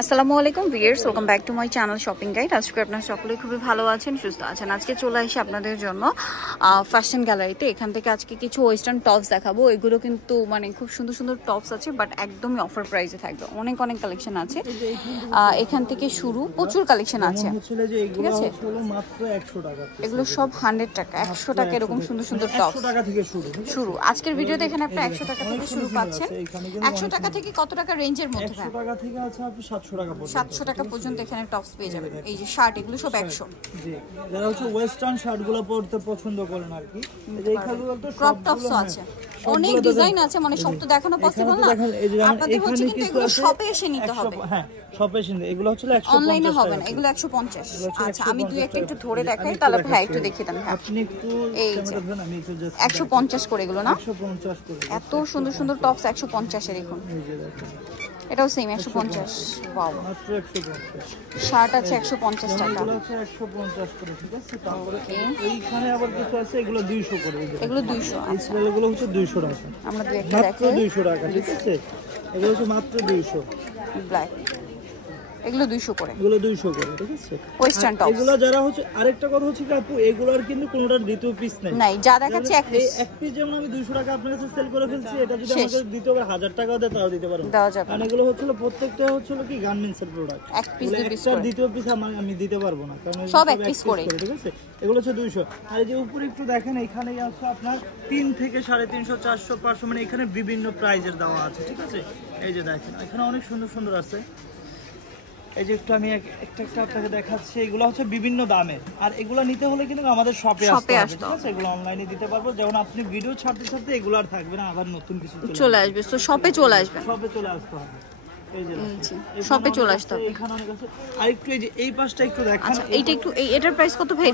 আসসালামু আলাইকুম viewers, welcome back to my channel shopping guide. আজকে আপনারা সকলেই খুবই ভালো আছেন, সুস্থ আছেন। আজকে চলে আসি আপনাদের জন্য ফ্যাশন গ্যালারিতে। এখান থেকে আজকে কিছু ওয়েস্টার্ন টপস দেখাবো। এগুলো কিন্তু মানে খুব সুন্দর সুন্দর টপস আছে, বাট একদমই অফার প্রাইসে থাকবে। অনেক অনেক কালেকশন আছে এখান থেকে শুরু, প্রচুর কালেকশন আছে। ঠিক আছে, এগুলো সব 100 টাকা, 100 টাকা এরকম সুন্দর সুন্দর টপস শুরু। আজকের ভিডিওতে এখানে আপনি 100 টাকা থেকে শুরু পাচ্ছেন। 100 টাকা থেকে কত টাকা রেঞ্জের মধ্যে? 100 টাকা থেকে আছে আপনি 700 টাকা পর্যন্ত। 700 টাকা পর্যন্ত এখানে টপস পেয়ে যাবেন। এই যে শার্ট, এগুলো সব 100। জি, যারা হচ্ছে ওয়েস্টার্ন শার্টগুলো পরতে পছন্দ করেন আর কি, এই খালগুলো তো ক্রপ টপসও আছে, অনেক ডিজাইন আছে, মানে সব তো দেখানো পসিবল না। আপনাদের হচ্ছে কিন্তু এগুলো শপে এসে নিতে হবে। হ্যাঁ, শপে এসে নিতে। এগুলো হচ্ছে 150 অনলাইনে হবে না, এগুলো 150। আচ্ছা, আমি দুই একটা একটু ধরে দেখাই, তাহলে ভাই একটু দেখিয়ে দেন। হ্যাঁ, আপনি একটু ক্যামেরা ধরুন, আমি একটু জাস্ট 150 করে এগুলো না, 150 করে। এত সুন্দর সুন্দর টপস 150 এর। দেখুন, এটাও সেম 150। ওয়াও, মাত্র 150। শার্ট আছে 150 টাকা। এগুলো হচ্ছে 150 করে, ঠিক আছে। তারপরে এইখানে আবার কিছু আছে, এগুলো 200 করে। এগুলো 200। আচ্ছা, এগুলো হচ্ছে 200 টাকা। আমরা দুই একটা মাত্র দেখাই। 200 টাকা, ঠিক আছে। এগুলো হচ্ছে মাত্র 200। ব্ল্যাক, এগুলো 200 করে। এগুলো 200 করে, ঠিক আছে। ওয়েস্টার্ন টপস এগুলো যারা হচ্ছে, আরেকটা কথা হচ্ছে কি আপু, এগুলোর কিন্তু কোনোটার দ্বিতীয় পিস নাই। নাই, যা দেখাচ্ছে এক পিস। এক পিস যেমন আমি 200 টাকা আপনার কাছে সেল করে ফেলছি, এটা যদি আমাকে দ্বিতীয় 1000 টাকাও দেয় তাও দিতে পারবো, দেওয়া যাবে। কারণ এগুলো হচ্ছে প্রত্যেকটা হচ্ছে কি গার্মেন্টস এর প্রোডাক্ট। এক পিস দুই পিস করে, করে। দ্বিতীয় পিস আমি দিতে পারবো না, কারণ সব এক পিস করে, ঠিক আছে। এগুলো হচ্ছে 200। আর এই যে উপরে একটু দেখেন, এখানে আছে আপনার 3 থেকে 350, 400, 500, মানে এখানে বিভিন্ন প্রাইজের দেওয়া আছে, ঠিক আছে। এই যে দেখেন, এখানে অনেক সুন্দর সুন্দর আছে। এই যে একটু আমি একটা আপনাকে দেখাচ্ছি, এগুলো হচ্ছে বিভিন্ন দামের। আর এগুলো নিতে হলে কিন্তু আমাদের শপে আসতে হবে, ঠিক আছে। এগুলো অনলাইনে দিতে পারবো, যেমন আপনি ভিডিও ছাড়তে ছাড়তে এগুলো আর থাকবে না, আবার নতুন কিছু চলে আসবে। তো শপে চলে আসবে, শপে চলে আসতে হবে। এই যে শপে চলে আসতে হবে। এখানে অনেক আছে। আর একটু এই যে এই পাশটা একটু দেখান। আচ্ছা, এইটা একটু, এটার প্রাইস কত ভাই?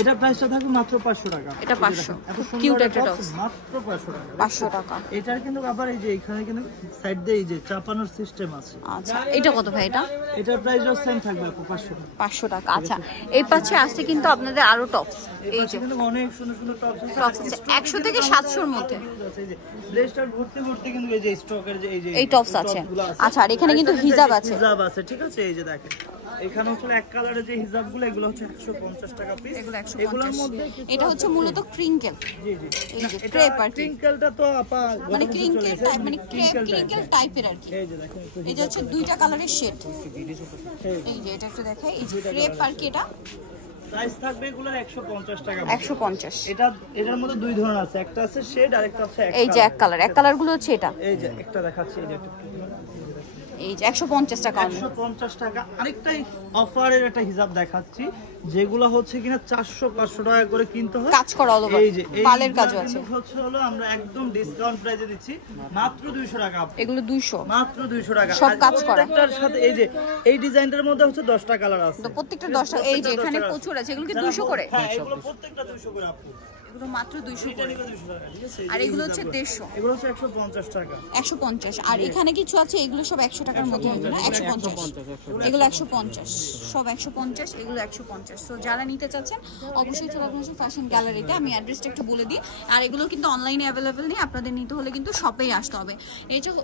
এটা প্রাইসটা থাকবে মাত্র 500 টাকা। এটা 500, কিউট একটা টপস, মাত্র 500 টাকা। 500 টাকা। এটার কিন্তু আবার এই যে এখানে কিন্তু সাইড দিয়ে এই যে চাপানোর সিস্টেম আছে। আচ্ছা, এটা কত ভাই? এটার প্রাইসও সেম থাকবে আপু, 500 টাকা। 500 টাকা। আচ্ছা, এই পাশে আছে কিন্তু আপনাদের আরো টপস। এই যে কিন্তু অনেক সুন্দর সুন্দর টপস আছে 100 থেকে 700 এর মধ্যে। এই যে ব্লেস্টার ভর্তি ভর্তি কিন্তু এই যে স্টকের যে এই টপস আছে। আচ্ছা, আর এখানে কিন্তু হিজাব আছে। হিজাব আছে, ঠিক আছে। এই যে দেখেন, এখানে হচ্ছে এক কালারের যে হিজাবগুলো, এগুলো হচ্ছে 150 টাকা পিস। এগুলোর মধ্যে এটা হচ্ছে মূলত ক্রিঙ্কেল। জি জি, এই যে ক্রেপ আর কি। ক্রিঙ্কেলটা তো আপা মানে ক্রিঙ্কেল টাইপ, মানে ক্রিঙ্কেল টাইপের আর কি। এই যে দেখেন, এই যে হচ্ছে দুইটা কালারের শেড। এই যে এটা একটু দেখাই, এই যে ক্রেপ আর কি। এটা প্রাইস থাকবে এগুলোর 150 টাকা। 150। এটার মধ্যে দুই ধরনের আছে, একটা আছে শেড আর একটা আছে এই যে এক কালার, এক কালার গুলো হচ্ছে এটা। এই যে একটা দেখাচ্ছি, এই যে 150 টাকা। 150 টাকা। আরেকটা অফারের একটা হিসাব দেখাচ্ছি, যেগুলো হচ্ছে কিনা 400-500 টাকা করে কিনতে হয়, কাজ করা হলো। এই যে পালের কাজও আছে। হচ্ছে হলো আমরা একদম ডিসকাউন্ট প্রাইসে দিচ্ছি, মাত্র 200 টাকা। এগুলো 200, মাত্র 200 টাকা। সব কাজ করা। এটার সাথে এই যে এই ডিজাইনটার মধ্যে হচ্ছে 10টা কালার আছে, তো প্রত্যেকটা 10টা। এই যে এখানে প্রচুর আছে, এগুলো কি 200 করে? হ্যাঁ, এগুলো প্রত্যেকটা 200 করে আপু। এগুলো মাত্র 200 করে। 200 টাকা, ঠিক আছে। আর এগুলো হচ্ছে 150, এগুলো হচ্ছে 150 টাকা। 150। আর এখানে কিছু আছে, এগুলো সব 100 টাকার মধ্যে হবে না, 150। এগুলো 150, সব 150, এগুলো 150। সো যারা নিতে চাচ্ছেন অবশ্যই চলে আসুন ফ্যাশন গ্যালারিতে। আমি অ্যাড্রেসটা একটু বলে দিই। আর এগুলো কিন্তু অনলাইনে অ্যাভেলেবেল নেই, আপনাদের নিতে হলে কিন্তু শপেই আসতে হবে।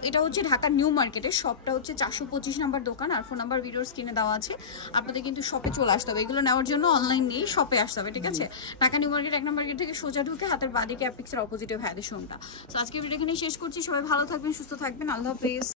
এটা হচ্ছে ঢাকার নিউ মার্কেটের শপটা হচ্ছে 425 নাম্বার দোকান। আর ফোন নাম্বার ভিডিওর স্ক্রিনে দেওয়া আছে, আপনাদের কিন্তু শপে চলে আসতে হবে। এগুলো নেওয়ার জন্য অনলাইন নেই, শপে আসতে হবে, ঠিক আছে। ঢাকা নিউ মার্কেট 1 নম্বর গেট থেকে সোজা ঢুকে হাতের বাঁদিকে অ্যাপিক্সের অপোজিটে ভাইদের শোরুমটা। তো আজকে ভিডিও এখানে শেষ করছি। সবাই ভালো থাকবেন, সুস্থ থাকবেন, আল্লাহ হাফেজ।